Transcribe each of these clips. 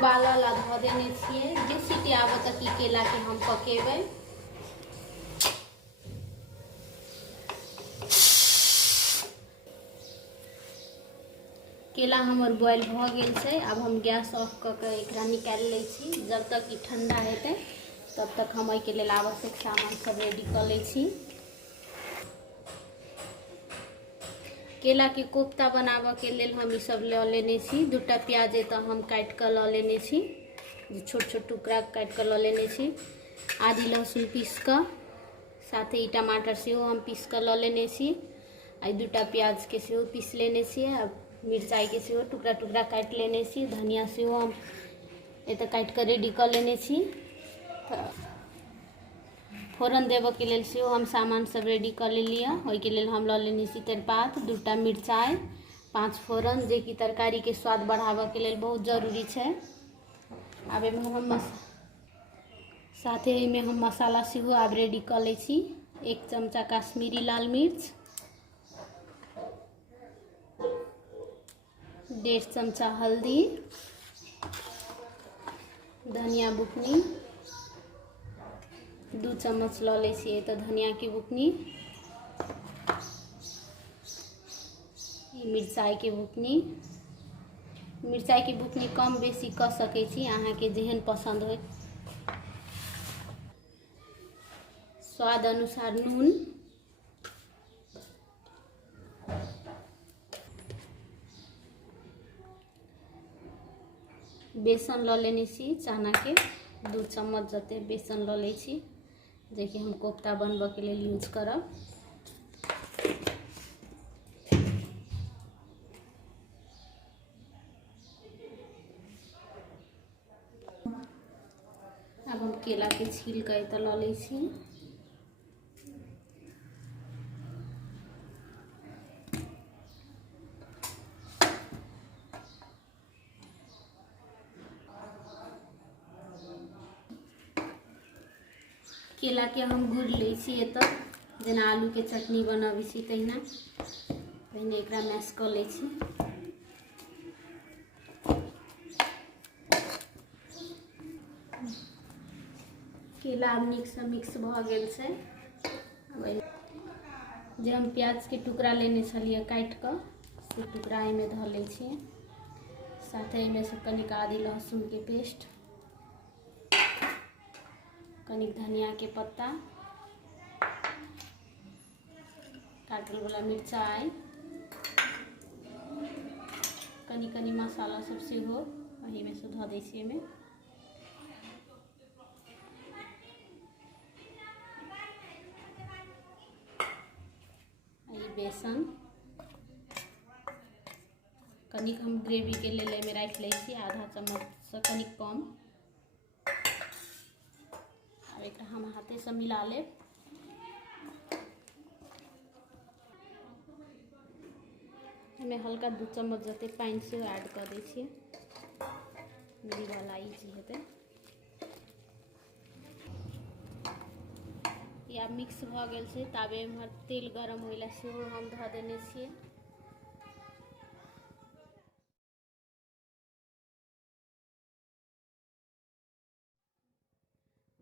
उबालल आ धऽ देने छियै। दू सीटी आबऽ तक ई केला के हम पकेबै। केला हमर बॉयल भऽ गेल छै। आब हम गैस ऑफ कऽ के एकरा निकालि लै छी। जब तक ई ठंडा हेतै तब तक हम एहिके लेल आवश्यक सामान सब रेडी कऽ लै छी। केला के कोफ्ता बनाबऽ के लेल हम ई सब लऽ लेने छी। दूटा प्याज एतऽ हम काटि कऽ लऽ लेने छी, छोट छोट टुकड़ा काटि कऽ लऽ लेने छी। आधी लहसुन पीस कऽ, साथे ई टमाटर सेहो हम पीस कऽ लऽ लेने छी। आ दूटा प्याज के सेहो पीस लेने छियै। आ मिरचाई के सेहो टुकड़ा टुकड़ा काटि लेने छी। धनिया सेहो हम एतऽ काटि कऽ रेडी कऽ लेने छी। फोरन देबऽ के लेल सेहो हम सामान सब रेडी कऽ लेलिए। ओहिके लेल हम लऽ लेने छी तेजपात, दूटा मिरचाई, 5 फोरन, जे कि तरकारी के स्वाद बढ़ाबऽ के लेल बहुत जरूरी छै। आब एहिमे हम साथे एहिमे हम मसाला सेहो आब रेडी कऽ लै छी। 1 चमचा कश्मीरी लाल मिर्च, 1.5 चमचा हल्दी, धनिया बुकनी, 2 चम्मच लऽ लै छियै तऽ धनिया के बुकनी, मिरचाई के बुकनी। मिरचाई के बुकनी कम बेसी कऽ सकै छी, अहाँ के जेहन पसंद होय। स्वाद अनुसार नून, बेसन लऽ लेने छी चना के 2 चम्मच जते बेसन लऽ लै छी, जे कि हम कोफ्ता बनबऽ के लेल यूज करब। अब हम केला के छील के एतऽ लऽ लै छी। केला के हम गुड़ लै छी एतऽ, जेना आलू के चटनी बनाबै छी तहिना। पहिने एकरा मैश कऽ लै छी। केला आब नीकसँ मिक्स भऽ गेल छै। जे हम प्याज के टुकड़ा लेने छलिए काटि कऽ, से टुकड़ा एहिमे धऽ लै छियै। साथे एहिमे से कनिक आदी लहसुन के पेस्ट, कनिक धनिया के पत्ता, काटल वाला मिरचाई, कनी कनी मसाला सब सेहो एहिमे से धऽ दै छियै। एहिमे बेसन, कनिक हम ग्रेवी के लेल एहिमे राखि लै छी, आधा चम्मच से कनिक कम। अब एकरा हम हाथे से मिला लेब। एहिमे हल्का 2 चम्मच जते पानि सेहो ऐड कऽ दै छियै, मिली वाला इजी हेतै। ई आब मिक्स भऽ गेल छै। ताबे एम्हर तेल गरम होइ लए सेहो हम धऽ देने छियै।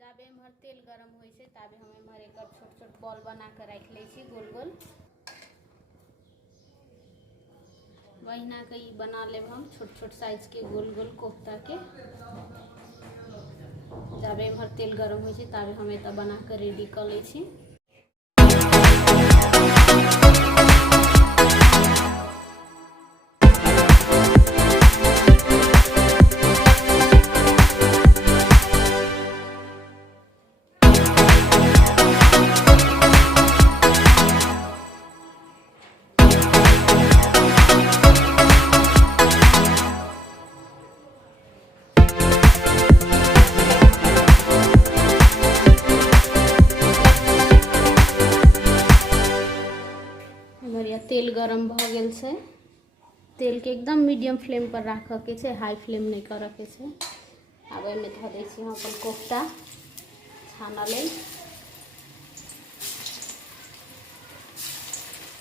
जाबे एम्हर तेल गरम होइ छै ताबे हम एम्हर एकर छोट छोट बॉल बना कऽ राखि लै छी, गोल गोल। वहीना के ई बना लेब हम छोट छोट साइज के गोल गोल कोफ्ता के। जाबे एम्हर तेल गरम होइ छै ताबे हम एतऽ बना कऽ रेडी कऽ लै छी। तेल गरम भऽ गेल छै। तेल के एकदम मीडियम फ्लेम पर राखऽ के छै, हाई फ्लेम नहीं करऽ के छै। आब एहिमे धऽ दै छी हम अपन कोफ्ता छानऽ लेल।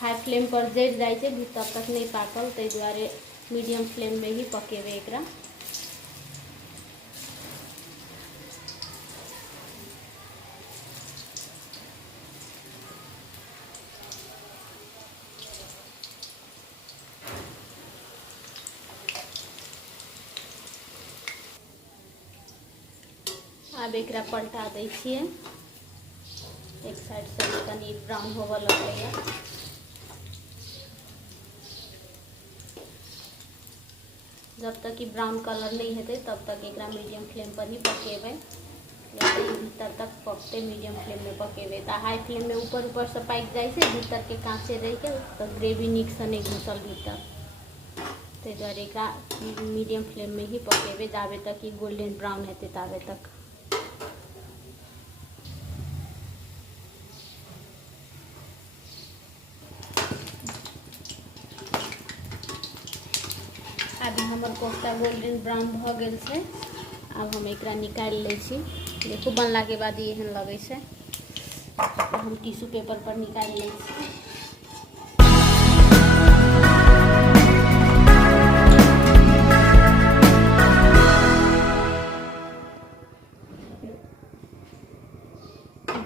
हाई फ्लेम पर जरि जाइ छै, तब तक नहीं पाकल, ताहि दुआरे मीडियम फ्लेम में ही पकेबै एकरा। अब एकरा पलटा दै छियै। एक साइड से कनी ब्राउन होबऽ लगैए। जब तक कि ब्राउन कलर नहीं हेतै तब तक एकरा मीडियम फ्लेम पर ही पकेबै। भीतर तक पकते मीडियम फ्लेम में पकेबै तो हाई फ्लेम में ऊपर ऊपर से पाकि जाइ छै, भीतर के काँचे रहि के तो ग्रेवी नीक से नहीं घुसल भीतर। ताहि दुआरे एकरा मीडियम फ्लेम में ही पकेबै जाबे तक कि गोल्डन ब्राउन हेतै ताबे तक। अभी हमर कोफ्ता गोल्डन ब्राउन भ गेल छै। अब हम एकरा निकालि लै छी। देखू बनला के बाद ये एहन लगे छै। तो हम टिश्यू पेपर पर निकालि लै छी।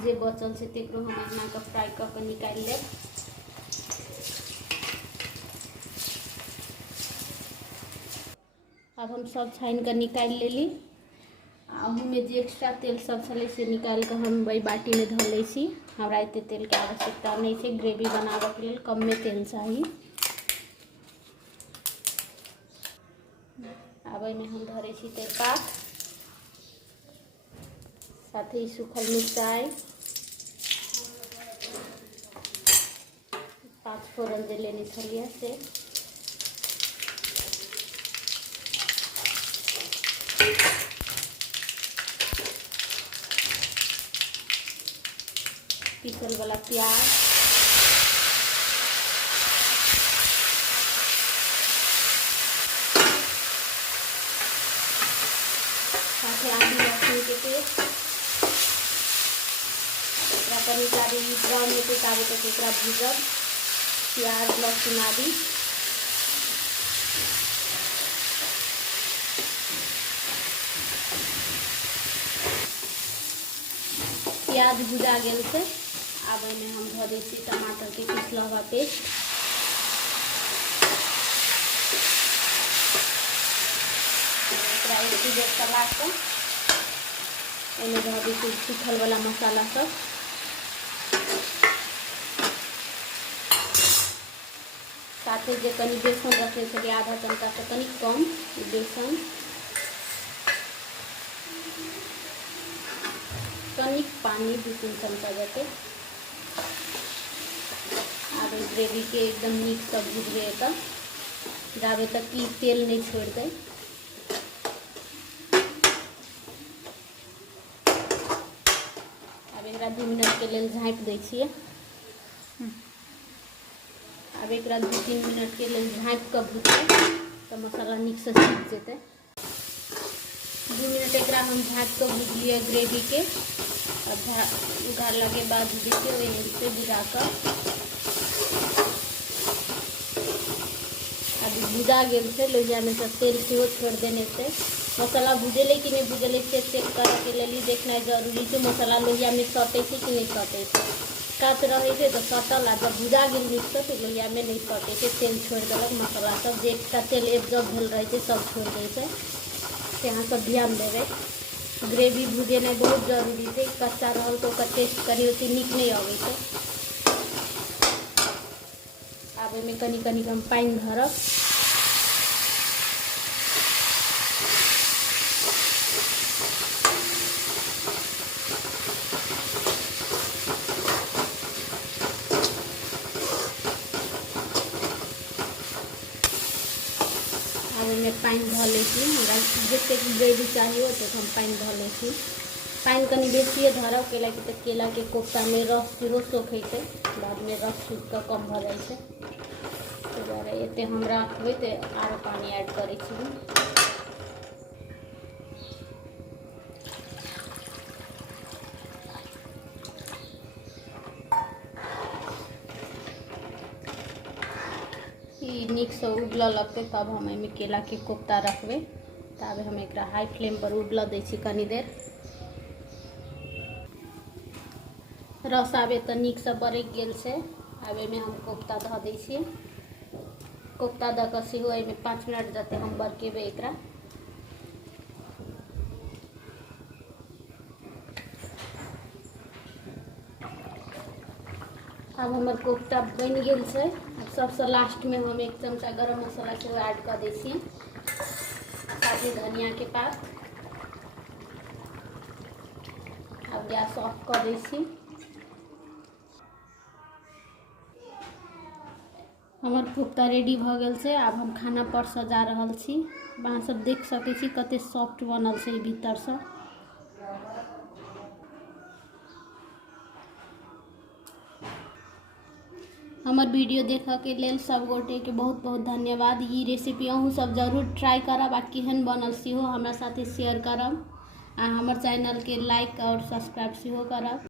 जे बचल छै तेकरो हम एना के फ्राई क के निकालि लेब। अब हम सब छानि के निकालि लेली। अहू में जे एक्स्ट्रा तेल सब छलै से निकालि के हम वही बाटी में धऽ लै छी। हमरा एते तेल के आवश्यकता नहीं छै, ग्रेवी बनाबऽ के लेल कमे तेल चाही। अब एहिमे हम धरै छी तेजपात, साथ ही सूखल मिरचाई, 5 फोरन जे लेने छलियै से, पीसल वाला प्याज, साथ ही आदि लहसुन के पेस्ट। कनी सारी ब्राउन होते ताबे तक एकरा भूजब। प्याज लहसुन आदि प्याज भुजा गेल छै। आब एहिमे हम धऽ दै छी टमाटर के पिसला हुआ पेस्ट। एकरा एक दू बेर चला के एहिमे धऽ दै छी सूखल वाला मसाला सब। साथे जे कनी बेसन रखले छलियै आधा चमचा से कनी कम बेसन, कनिक पानी 2-3 चमचा देते। अब ग्रेवी के एकदम नीक से भुजबे तक जाबे तक कि तेल नहीं छोड़ दे। अब एकरा 2 मिनट के लेल झाँपि दै छियै। अब एकरा 2-3 मिनट के लिए झाँपि के भूजबै तो मसाला नीक से सीख जेतै। 2 मिनट एकरा हम झाँपि के भूजलिए ग्रेवी के। अब उघारला के बाद देखिए एहन से भुजा कर अभी भुजा गेल छै। लोहिया में से तेल सेहो छोड़ देने छै। मसाला भुजले कि नहीं भुजले से चेक करे के लिए देखना जरूरी है। मसाला लोहिया में सटे कि नहीं सटे छै। काच रहे थे तो सटल, आ जब भुजा गेल नीक से तो लोहिया में नहीं सटे थे। तेल छोड़ देलक मसाला सब, जे एक्स्ट्रा तेल एब्जॉर्ब भेल रहे थे सब छोड़ दै छै। यहाँ सब ध्यान देवे। ग्रेवी भुजेनाइ बहुत जरूरी है। कच्चा रहल तो ओकर टेस्ट कनी ओते नीक नहीं आबै छै। आब एहिमे कनी कनी हम पानि धरब। में पानी धऽ लै छी। हमरा जतेक ग्रेवी चाहिए ओतेक हम पानी धऽ लै छी। पानी कनी बेसिए धरब कैलाकि तऽ केलाके कोफ्तामे रस सेहो सोखै छै, बादमे रस सूखि कऽ कम भऽ जाइ छै। ताहि दुआरे एतेक हम रखबै तऽ आरो पानी ऐड करै छी। नीक से उबल लगते तब हम एहिमे केला के कोफ्ता रखबै। तब हम एकरा हाई फ्लेम पर उबल दै छी कनी देर। रस आबे तऽ नीक से बरकि गेल छै। आब एहिमे हम कोफ्ता धऽ दै छियै। कोफ्ता दऽ कऽ सेहो एहिमे 5 मिनट जते हम बरकेबै एकरा। अब हमर कोफ्ता बन गेल छै। अब सबसे लास्ट में हम 1 चमचा गरम मसाला से ऐड कर दै छी, साथ ही धनिया के पात। अब गैस ऑफ कर दै छी। हमर कोफ्ता रेडी भ गेल छै। अब हम खाना पर सजा रहल छी। अहाँ सब देख सकै छी कते सॉफ्ट बनल छै भीतर से। हमर वीडियो देखा के लेल सब गोटे के बहुत बहुत धन्यवाद। ई रेसिपी अहूँ सब जरूर ट्राई करब आ केहन बनल सेहो हमरा साथे शेयर करब आ हमर चैनल के लाइक और सब्सक्राइब सेहो करब।